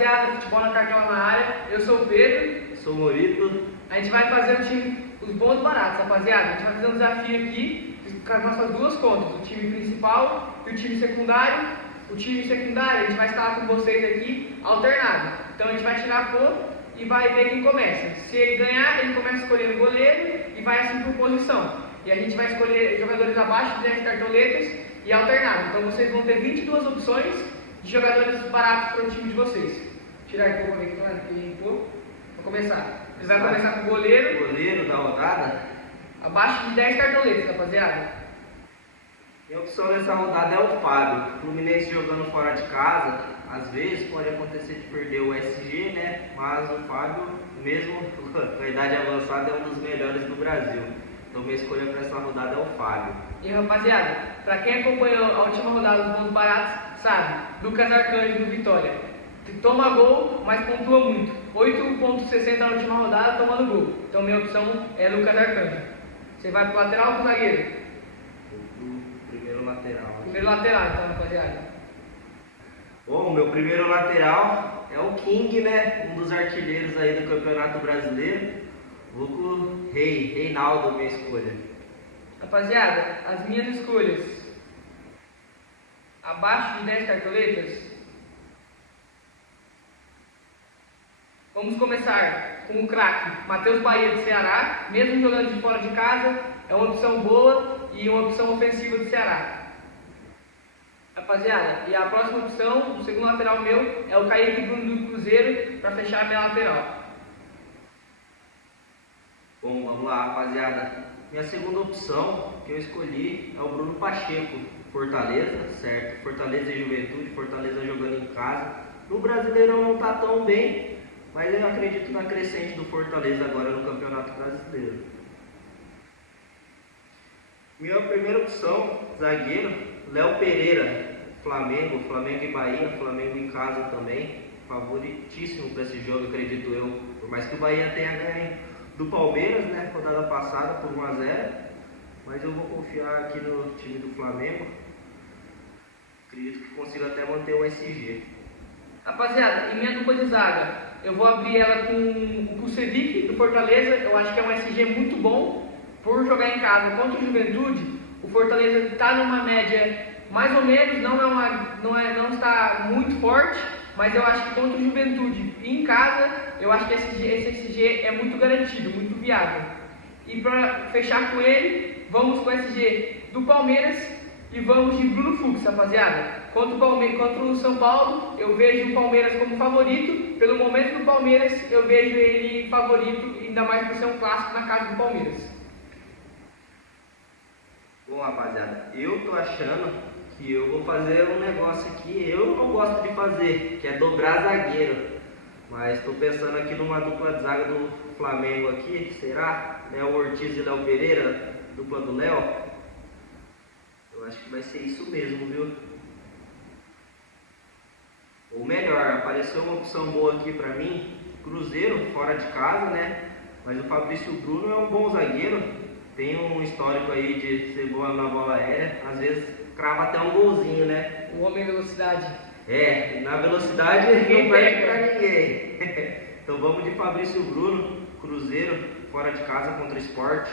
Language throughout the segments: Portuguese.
rapaziada, futebol na cartola na área. Eu sou o Pedro. Eu sou o Morito. A gente vai fazer o time, os bons baratos, rapaziada. A gente vai fazer um desafio aqui com as nossas duas contas, o time principal e o time secundário. O time secundário a gente vai estar com vocês aqui alternado. Então a gente vai tirar a cor e vai ver quem começa. Se ele ganhar, ele começa escolhendo o goleiro e vai assim por posição. E a gente vai escolher jogadores abaixo de 10 cartoletas e alternado. Então vocês vão ter 22 opções de jogadores baratos para o time de vocês. Vou tirar aqui o goleiro que limpou. Vou começar. Você vai começar com o goleiro. Goleiro da rodada? Abaixo de 10 cartoletas, rapaziada. Minha opção nessa rodada é o Fábio. O Fluminense jogando fora de casa, às vezes pode acontecer de perder o SG, né? Mas o Fábio, mesmo com a idade avançada, é um dos melhores do Brasil. Então minha escolha para essa rodada é o Fábio. E rapaziada, para quem acompanhou a última rodada dos pontos baratos, sabe, Lucas Arcanjo do Vitória. Toma gol, mas pontua muito. 8,60 na última rodada tomando gol. Então minha opção é Lucas Arcanjo. Você vai pro lateral ou pro zagueiro? Primeiro lateral. Primeiro lateral, então, rapaziada. Bom, meu primeiro lateral é o King, né? Um dos artilheiros aí do Campeonato Brasileiro. Vou com o Reinaldo, minha escolha. Rapaziada, as minhas escolhas. Abaixo de 10 cartoletas. Vamos começar com o craque Matheus Bahia do Ceará. Mesmo jogando de fora de casa, é uma opção boa e uma opção ofensiva do Ceará. Rapaziada, e a próxima opção, o segundo lateral meu, é o Kaique Bruno do Cruzeiro, para fechar a minha lateral. Bom, vamos lá, rapaziada. Minha segunda opção que eu escolhi é o Bruno Pacheco, Fortaleza, certo? Fortaleza e Juventude, Fortaleza jogando em casa. No Brasileirão não tá tão bem, mas eu acredito na crescente do Fortaleza agora no Campeonato Brasileiro. Minha primeira opção, zagueiro, Léo Pereira, Flamengo e Bahia, Flamengo em casa também. Favoritíssimo para esse jogo, acredito eu. Por mais que o Bahia tenha ganho do Palmeiras, né, rodada passada por 1-0, mas eu vou confiar aqui no time do Flamengo. Acredito que consiga até manter o SG. Rapaziada, em minha dupla de zaga, eu vou abrir ela com o Kusevich do Fortaleza. Eu acho que é um SG muito bom por jogar em casa contra o Juventude. O Fortaleza está numa média mais ou menos, não está muito forte, mas eu acho que contra o Juventude em casa, eu acho que esse SG é muito garantido, muito viável. E para fechar com ele, vamos com o SG do Palmeiras e vamos de Bruno Fux, rapaziada. Contra o São Paulo, eu vejo o Palmeiras como favorito. Pelo momento do Palmeiras, eu vejo ele favorito, ainda mais por ser um clássico na casa do Palmeiras. Bom, rapaziada, eu tô achando que eu vou fazer um negócio que eu não gosto de fazer, que é dobrar zagueiro. Mas estou pensando aqui numa dupla de zaga do Flamengo aqui, será? Léo Ortiz e Léo Pereira, dupla do Léo? Eu acho que vai ser isso mesmo, viu? Ou melhor, apareceu uma opção boa aqui pra mim, Cruzeiro, fora de casa, né? Mas o Fabrício Bruno é um bom zagueiro, tem um histórico aí de ser bom na bola aérea, às vezes crava até um golzinho, né? O homem velocidade. É, na velocidade não perde pra ninguém. Então vamos de Fabrício Bruno, Cruzeiro, fora de casa contra o Sport.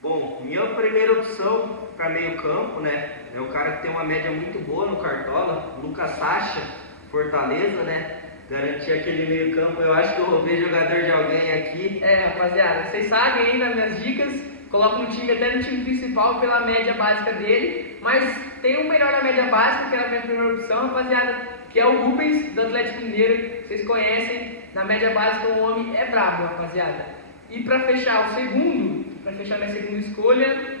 Bom, minha primeira opção para meio campo, né? É o cara que tem uma média muito boa no Cartola, Lucas Sacha, Fortaleza, né? Garantir aquele meio campo, eu acho que eu vou ver jogador de alguém aqui. É, rapaziada, vocês sabem aí das minhas dicas. Coloco no time, até no time principal, pela média básica dele. Mas tem um melhor na média básica, que era a minha primeira opção, rapaziada, que é o Rubens, do Atlético Mineiro. Vocês conhecem, na média básica o homem é brabo, rapaziada. E para fechar minha segunda escolha,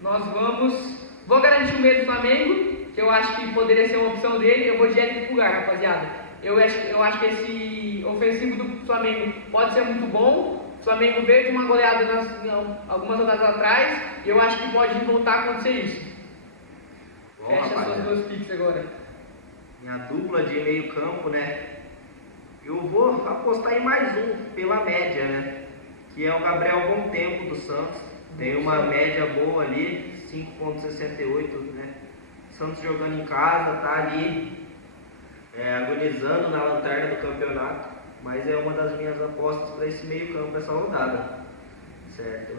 nós vou garantir o meio do Flamengo, que eu acho que poderia ser uma opção dele. Eu vou de Érico Pulgar, rapaziada. Eu acho que esse ofensivo do Flamengo pode ser muito bom. O Flamengo veio de uma goleada algumas rodadas atrás e eu acho que pode voltar a acontecer isso. Bom, Fecha as suas duas picks agora. Minha dupla de meio campo, né? Eu vou apostar em mais um, pela média, né? Que é o Gabriel Bom Tempo do Santos. Tem uma média boa ali, 5,68, né? Santos jogando em casa, tá ali agonizando na lanterna do campeonato, mas é uma das minhas apostas para esse meio campo essa rodada, certo?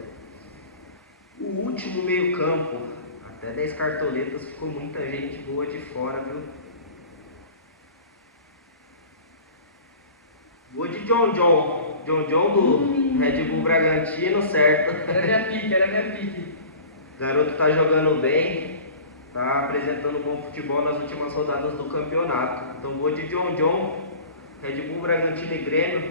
O último meio campo, até 10 cartoletas, ficou muita gente boa de fora, viu? Vou de John do Red Bull Bragantino, certo? Era minha pique. O garoto tá jogando bem, tá apresentando bom futebol nas últimas rodadas do campeonato. Então vou de John, Red Bull Bragantino e Grêmio,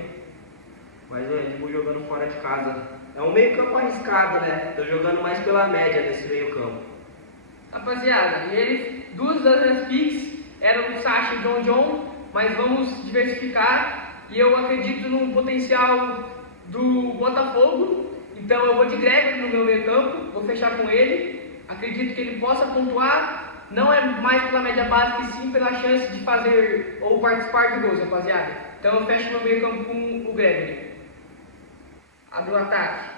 mas o Red Bull jogando fora de casa. É um meio campo arriscado, né? Tô jogando mais pela média nesse meio campo. Rapaziada, duas das minhas picks eram o Sacha e o John, mas vamos diversificar. E eu acredito no potencial do Botafogo, então eu vou de Gregory no meu meio campo, vou fechar com ele. Acredito que ele possa pontuar, não é mais pela média básica, e sim pela chance de fazer ou participar de gols, rapaziada. Então eu fecho meu meio campo com o Gregory. A do ataque.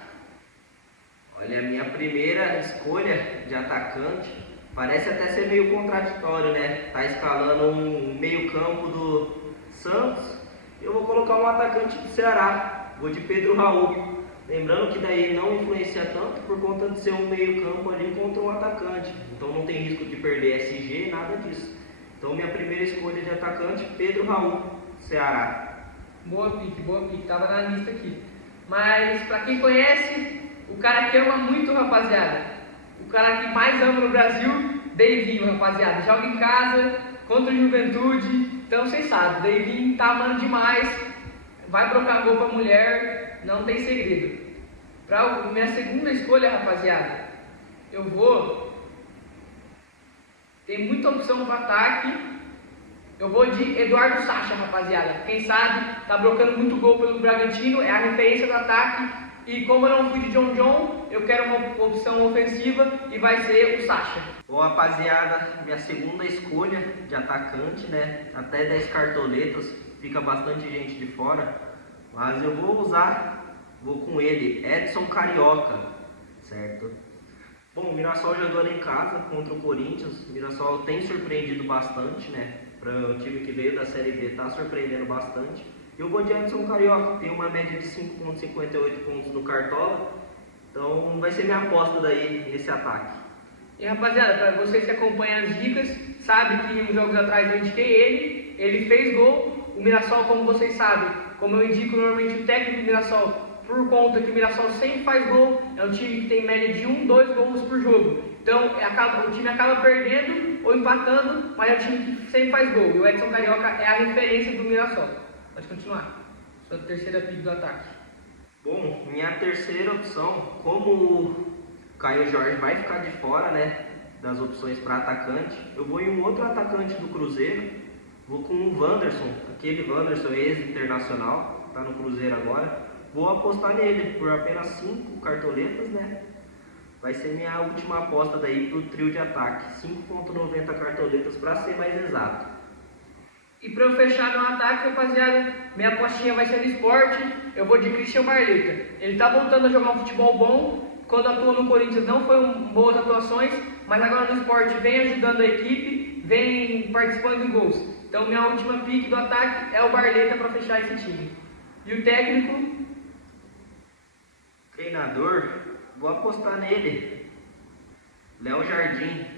Olha, a minha primeira escolha de atacante parece até ser meio contraditório, né? Tá escalando um meio campo do Santos. Eu vou colocar um atacante do Ceará, vou de Pedro Raul. Lembrando que daí não influencia tanto por conta de ser um meio campo ali contra um atacante. Então não tem risco de perder SG, nada disso. Então minha primeira escolha de atacante, Pedro Raul, Ceará. Boa pique, tava na lista aqui. Mas pra quem conhece, o cara que ama muito, rapaziada, o cara que mais ama no Brasil, Davinho, rapaziada. Joga em casa, contra o Juventude. Então vocês sabem, Davinho tá amando demais, vai trocar gol pra mulher, não tem segredo. Pra minha segunda escolha, rapaziada, tem muita opção para ataque, eu vou de Eduardo Sacha, rapaziada. Quem sabe, tá brocando muito gol pelo Bragantino, é a referência do ataque. E como eu não fui de John, eu quero uma opção ofensiva e vai ser o Sacha. Bom, rapaziada, minha segunda escolha de atacante, né? Até 10 cartoletas, fica bastante gente de fora. Mas eu vou com ele, Edson Carioca, certo? Bom, o Mirassol jogando em casa contra o Corinthians. O Mirassol tem surpreendido bastante, né? Para o time que veio da Série B, tá surpreendendo bastante. Eu vou de Edson Carioca, tem uma média de 5,58 pontos no Cartola, então vai ser minha aposta daí nesse ataque. E rapaziada, para vocês que acompanham as dicas, sabe que uns jogos atrás eu indiquei ele fez gol. O Mirassol, como vocês sabem, como eu indico normalmente o técnico do Mirassol, por conta que o Mirassol sempre faz gol, é um time que tem média de 2 gols por jogo. Então o time acaba perdendo ou empatando, mas é um time que sempre faz gol. E o Edson Carioca é a referência do Mirassol. Pode continuar. Sua terceira pick do ataque. Bom, minha terceira opção, como o Caio Jorge vai ficar de fora, né, das opções para atacante, eu vou em um outro atacante do Cruzeiro, vou com o Wanderson, aquele Wanderson ex-internacional, tá no Cruzeiro agora, vou apostar nele por apenas 5 cartoletas, né, vai ser minha última aposta daí pro trio de ataque, 5,90 cartoletas para ser mais exato. E para eu fechar no ataque, rapaziada, minha apostinha vai ser no Sport. Eu vou de Christian Barleta. Ele tá voltando a jogar um futebol bom. Quando atuou no Corinthians não foram boas atuações, mas agora no Sport vem ajudando a equipe, vem participando de gols. Então minha última pick do ataque é o Barleta para fechar esse time. E o técnico? Treinador, vou apostar nele. Léo Jardim.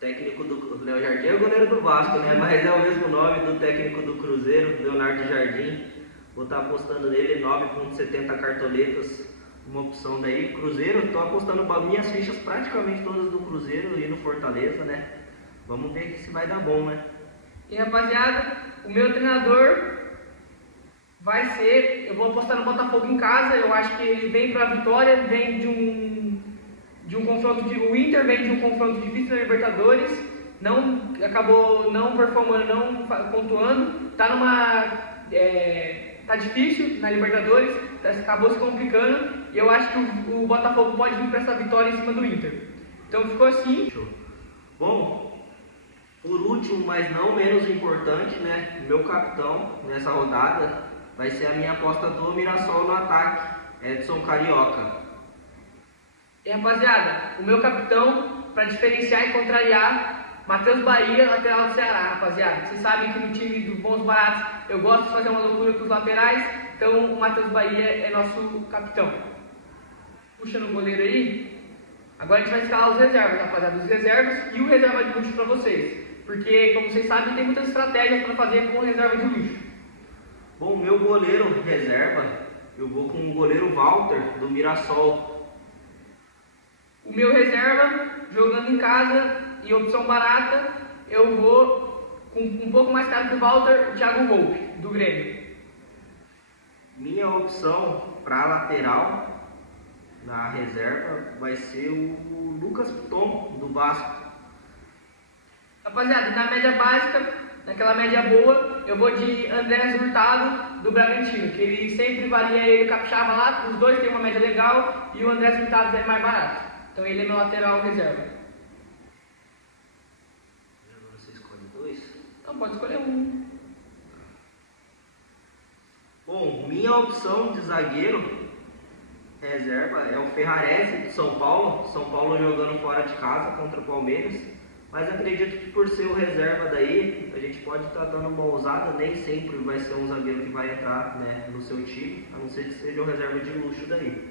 Técnico do Léo Jardim é o goleiro do Vasco, né? Mas é o mesmo nome do técnico do Cruzeiro, Leonardo Jardim. Vou estar apostando nele 9,70 cartoletas, uma opção daí. Cruzeiro, estou apostando minhas fichas praticamente todas do Cruzeiro e no Fortaleza, né? Vamos ver se vai dar bom, né? E rapaziada, o meu treinador vai ser, eu vou apostar no Botafogo em casa. Eu acho que ele vem para a vitória, vem de um confronto o Inter vem de um confronto difícil na Libertadores, acabou não performando, não pontuando, tá difícil na Libertadores, acabou se complicando, e eu acho que o Botafogo pode vir para essa vitória em cima do Inter. Então ficou assim. Bom, por último, mas não menos importante, né, meu capitão nessa rodada vai ser a minha aposta do Mirassol no ataque, Edson Carioca. E rapaziada, o meu capitão, para diferenciar e contrariar, Matheus Bahia, lateral do Ceará, rapaziada. Vocês sabem que no time dos bons baratos eu gosto de fazer uma loucura com os laterais, então o Matheus Bahia é nosso capitão. Puxa no goleiro aí. Agora a gente vai escalar os reservas, rapaziada, os reservas e o reserva de luxo para vocês. Porque, como vocês sabem, tem muitas estratégias para fazer com reserva de luxo. Bom, meu goleiro reserva, eu vou com o goleiro Walter, do Mirassol. O meu reserva, jogando em casa e opção barata, eu vou com um pouco mais caro que o Walter, o Thiago Volpe, do Grêmio. Minha opção para lateral na reserva vai ser o Lucas Piton, do Vasco. Rapaziada, na média básica, naquela média boa, eu vou de Andrés Hurtado, do Bragantino, que ele sempre valia ele capixaba lá, os dois têm uma média legal e o Andrés Hurtado é mais barato. Então ele é meu lateral reserva. Agora você escolhe dois? Não, pode escolher um. Bom, minha opção de zagueiro reserva é o Ferrarese, do São Paulo. São Paulo jogando fora de casa contra o Palmeiras. Mas acredito que por ser o reserva daí, a gente pode estar dando uma ousada, nem sempre vai ser um zagueiro que vai entrar, né, no seu time, a não ser que seja o reserva de luxo daí.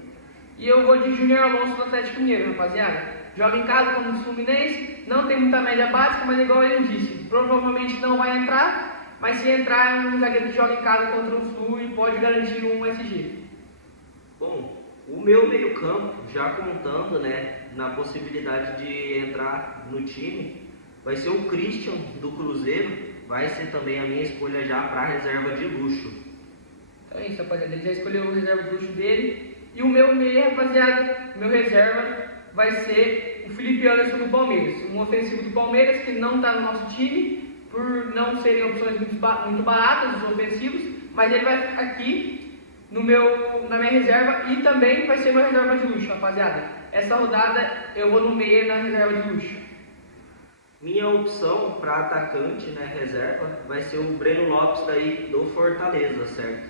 E eu vou de Júnior Alonso do Atlético Mineiro, rapaziada. Joga em casa como o Fluminense, não tem muita média básica, mas igual ele disse, provavelmente não vai entrar, mas se entrar é um zagueiro que joga em casa contra o Flu e pode garantir um SG. Bom, o meu meio campo, já contando, né, na possibilidade de entrar no time, vai ser o Christian, do Cruzeiro, vai ser também a minha escolha já para a reserva de luxo. Então é isso, rapaziada, ele já escolheu o reserva de luxo dele. E o meu meia, rapaziada, meu reserva vai ser o Felipe Anderson do Palmeiras, um ofensivo do Palmeiras que não está no nosso time, por não serem opções muito baratas, os ofensivos, mas ele vai aqui na minha reserva e também vai ser meu reserva de luxo, rapaziada. Essa rodada eu vou no meia na reserva de luxo. Minha opção para atacante, né, reserva, vai ser o Breno Lopes daí do Fortaleza, certo?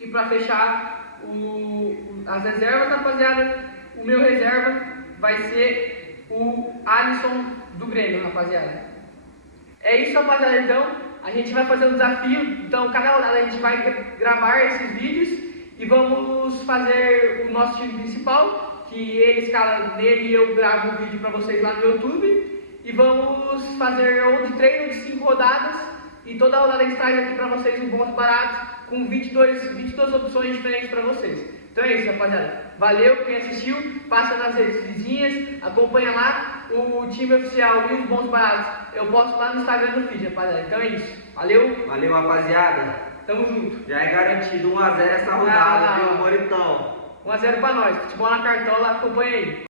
E para fechar as reservas, rapaziada, o meu reserva vai ser o Alisson do Grêmio, rapaziada. É isso, rapaziada, então a gente vai fazer um desafio, então cada rodada a gente vai gravar esses vídeos e vamos fazer o nosso time principal, que ele escala nele e eu gravo um vídeo para vocês lá no YouTube, e vamos fazer ou de 3 ou de 5 rodadas, e toda rodada a gente traz aqui para vocês um bons baratos, com 22 opções diferentes para vocês. Então é isso, rapaziada. Valeu quem assistiu, passa nas redes vizinhas, acompanha lá o time oficial e os bons baratos. Eu posto lá no Instagram do feed, rapaziada. Então é isso. Valeu. Valeu, rapaziada. Tamo junto. Já é garantido 1 a 0 essa rodada, viu, Moritão? 1 a 0 pra nós. Futebol na cartola, acompanha aí.